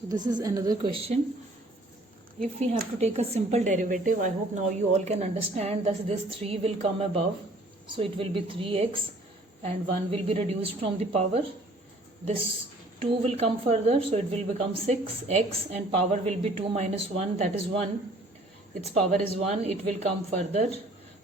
So this is another question. If we have to take a simple derivative, I hope now you all can understand that this 3 will come above. So it will be 3x and 1 will be reduced from the power. This 2 will come further, so it will become 6x and power will be 2 minus 1, that is 1. Its power is 1, it will come further.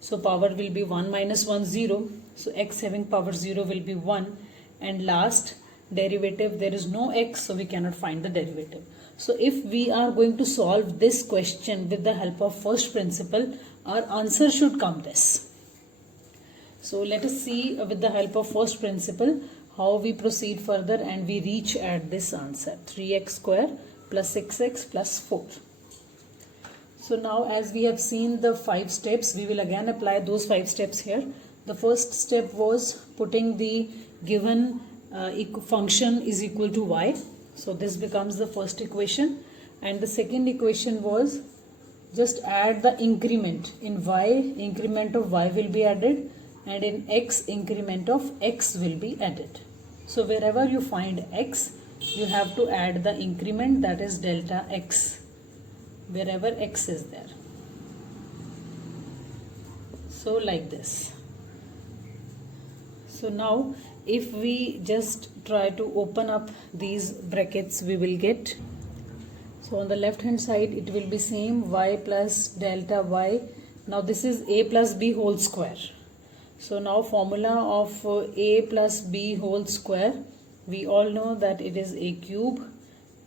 So power will be 1 minus 1, 0. So x having power 0 will be 1. And last derivative, there is no x, so we cannot find the derivative. So if we are going to solve this question with the help of first principle, our answer should come this. So let us see with the help of first principle how we proceed further and we reach at this answer, 3x square plus 6x plus 4. So now as we have seen the 5 steps, we will again apply those 5 steps here. The first step was putting the given function is equal to y. So this becomes the first equation, and the second equation was just add the increment. In y, increment of y will be added, and in x, increment of x will be added. So wherever you find x, you have to add the increment, that is delta x, wherever x is there. So like this. So now if we just try to open up these brackets, we will get, so on the left hand side it will be same, y plus delta y. Now this is a plus b whole square. So now formula of a plus b whole square, we all know that it is a cube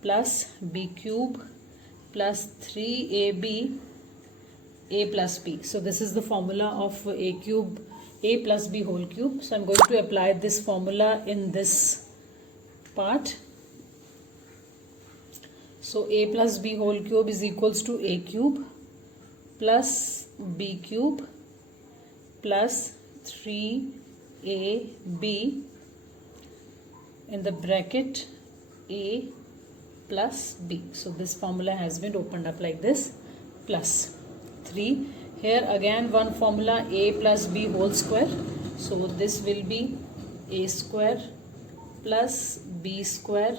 plus b cube plus 3ab a plus b. So this is the formula of a cube, a plus b whole cube. So I'm going to apply this formula in this part. So a plus b whole cube is equals to a cube plus b cube plus 3ab in the bracket a plus b. So this formula has been opened up like this, plus 3. Here again one formula, a plus b whole square. So this will be a square plus b square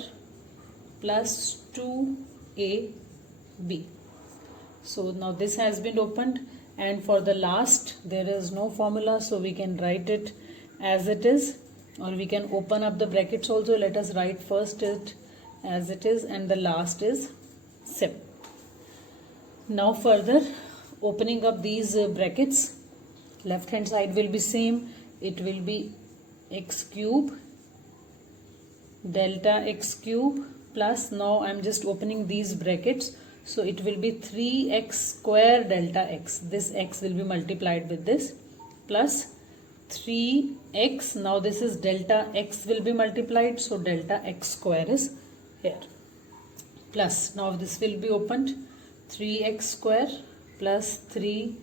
plus 2ab. So now this has been opened, and for the last there is no formula, so we can write it as it is, or we can open up the brackets also. Let us write first it as it is and the last is 7. Now further opening up these brackets, left hand side will be same, it will be x cube delta x cube plus, now I am just opening these brackets, so it will be 3x square delta x, this x will be multiplied with this, plus 3x, now this is delta x will be multiplied, so delta x square is here, plus, now this will be opened, 3x square plus 3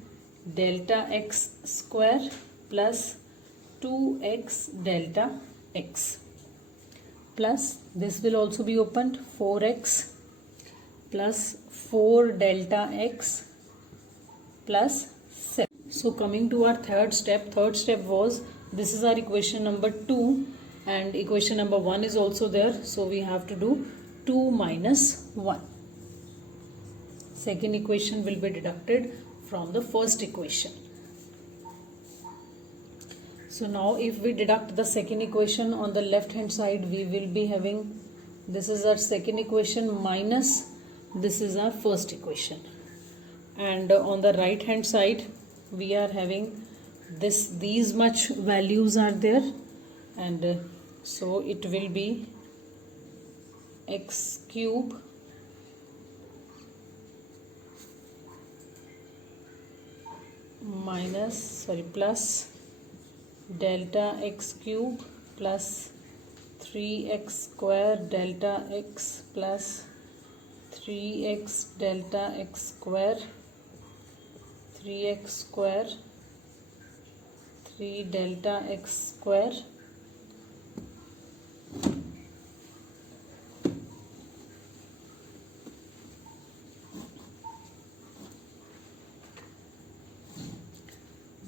delta x square plus 2x delta x, plus this will also be opened, 4x plus 4 delta x plus 7. So coming to our third step was, this is our equation number 2 and equation number 1 is also there, so we have to do 2 minus 1. Second equation will be deducted from the first equation. So now if we deduct the second equation, on the left hand side we will be having, this is our second equation minus this is our first equation, and on the right hand side we are having this, these much values are there, and so it will be x cube plus delta x cube plus 3x square delta x plus 3x delta x square, 3x square, 3 delta x square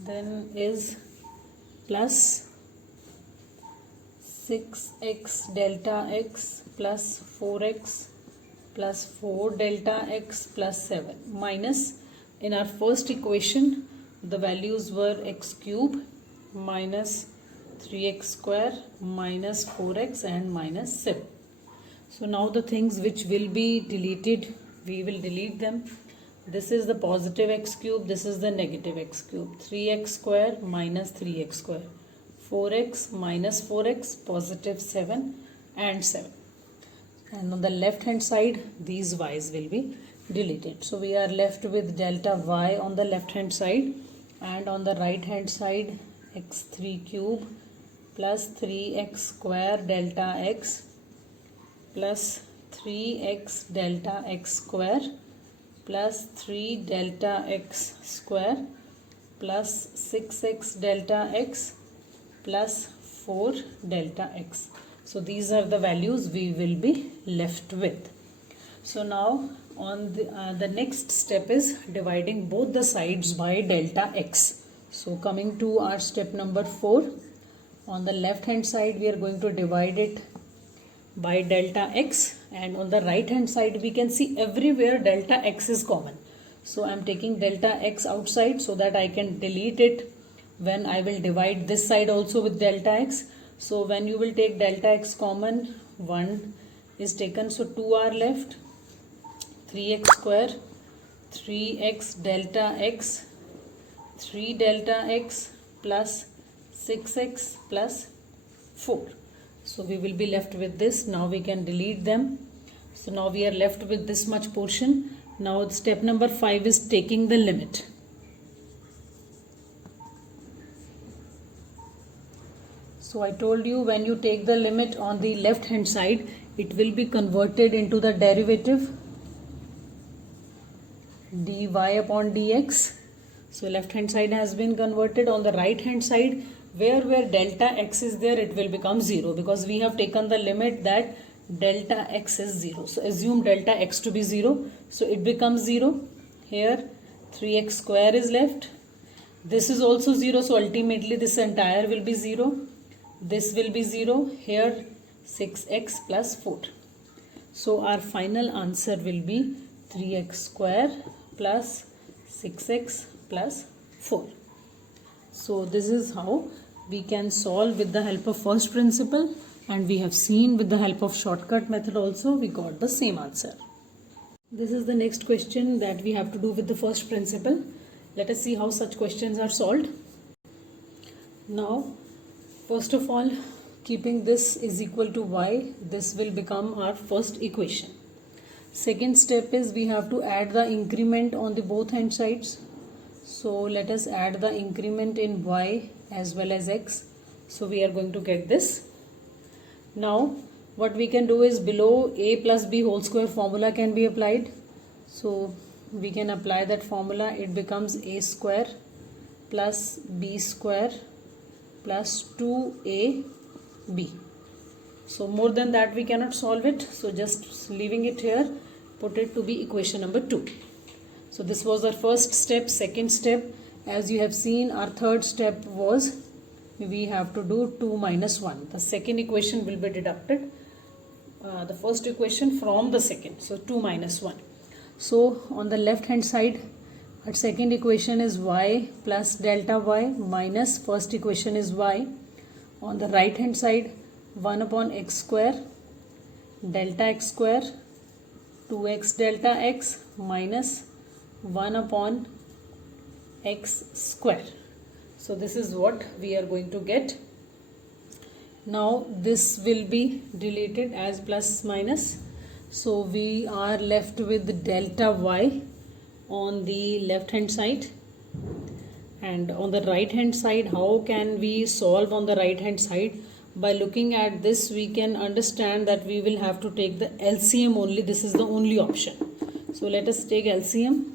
then is plus 6x delta x plus 4x plus 4 delta x plus 7 minus, in our first equation the values were x cube minus 3x square minus 4x and minus 7. So now the things which will be deleted, we will delete them. This is the positive x cube, this is the negative x cube. 3x square minus 3x square, 4x minus 4x, positive 7 and 7. And on the left hand side these y's will be deleted. So we are left with delta y on the left hand side, and on the right hand side x3 cube plus 3x square delta x plus 3x delta x square plus 3 delta x square plus 6x delta x plus 4 delta x. So these are the values we will be left with. So now on the next step is dividing both the sides by delta x. So coming to our step number 4, on the left hand side we are going to divide it by delta x, and on the right hand side we can see everywhere delta x is common. So I am taking delta x outside so that I can delete it when I will divide this side also with delta x. So when you will take delta x common, 1 is taken, so 2 are left. 3x square, 3x delta x, 3 delta x plus 6x plus 4. So we will be left with this. Now we can delete them. So now we are left with this much portion. Now step number 5 is taking the limit. So I told you, when you take the limit on the left hand side, it will be converted into the derivative dy upon dx. So left hand side has been converted. On the right hand side, where delta x is there, it will become 0, because we have taken the limit that delta x is 0. So assume delta x to be 0. So it becomes 0. Here 3x square is left. This is also 0. So ultimately this entire will be 0. This will be 0. Here 6x plus 4. So our final answer will be 3x square plus 6x plus 4. So this is how we can solve with the help of first principle, and we have seen with the help of shortcut method also we got the same answer. This is the next question that we have to do with the first principle. Let us see how such questions are solved. Now first of all, keeping this is equal to y, this will become our first equation. Second step is we have to add the increment on the both hand sides. So let us add the increment in y as well as x. So we are going to get this. Now what we can do is, below a plus b whole square formula can be applied. So we can apply that formula. It becomes a square plus b square plus 2ab. So more than that we cannot solve it. So just leaving it here, put it to be equation number 2. So this was our first step. Second step, as you have seen, our third step was we have to do 2 minus 1. The second equation will be deducted, the first equation from the second. So 2 minus 1. So on the left hand side, our second equation is y plus delta y minus first equation is y. On the right hand side, 1 upon x square delta x square 2x delta x minus 1 upon x square. So this is what we are going to get. Now this will be deleted as plus minus. So we are left with delta y on the left hand side, and on the right hand side, how can we solve on the right hand side? By looking at this, we can understand that we will have to take the LCM only. This is the only option. So let us take LCM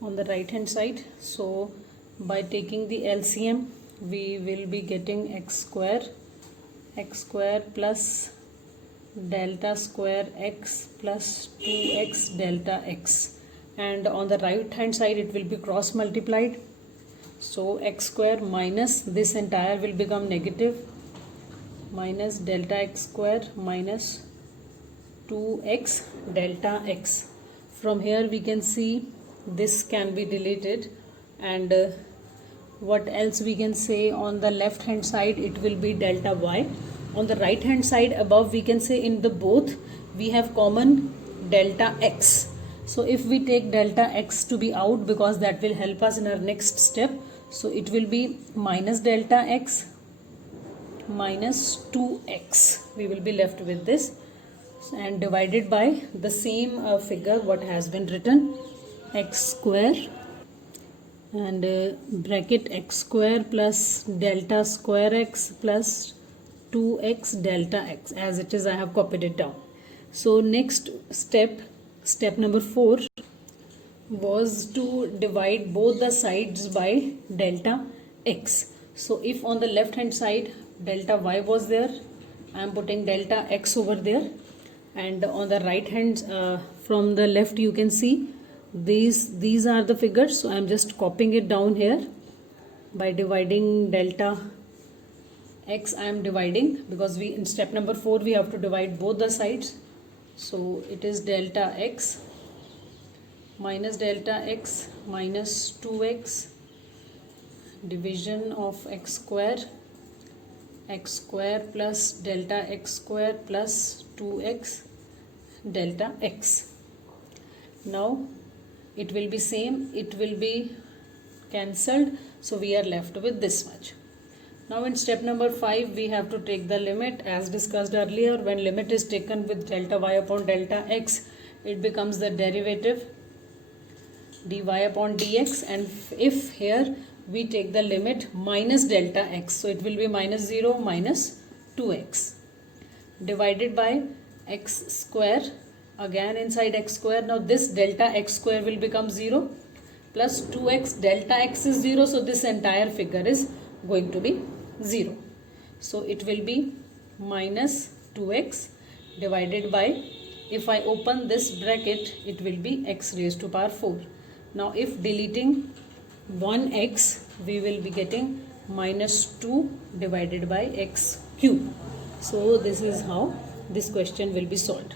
on the right hand side. So by taking the LCM, we will be getting x square plus delta square x plus 2x delta x, and on the right hand side it will be cross multiplied. So x square minus this entire will become negative, minus delta x square minus 2x delta x. From here we can see this can be deleted, and what else we can say? On the left hand side it will be delta y. On the right hand side above we can say in the both we have common delta x. So if we take delta x to be out, because that will help us in our next step, so it will be minus delta x minus 2x. We will be left with this, and divided by the same figure what has been written, x square and bracket x square plus delta square x plus 2x delta x, as it is I have copied it down. So next step number 4 was to divide both the sides by delta x. So if on the left hand side delta y was there, I am putting delta x over there, and on the right hand from the left you can see these are the figures. So I am just copying it down here by dividing delta x. I am dividing because we in step number 4 we have to divide both the sides. So it is delta x minus delta x minus 2x division of x square plus delta x square plus 2x delta x. Now it will be same, it will be cancelled, so we are left with this much. Now in step number 5 we have to take the limit. As discussed earlier, when limit is taken with delta y upon delta x, it becomes the derivative dy upon dx, and if here we take the limit minus delta x, so it will be minus 0 minus 2x divided by x square, again inside x square. Now this delta x square will become 0 plus 2x delta x is 0, so this entire figure is going to be 0. So it will be minus 2x divided by, if I open this bracket, it will be x raised to power 4. Now if deleting 1x, we will be getting minus 2 divided by x cube. So this is how this question will be solved.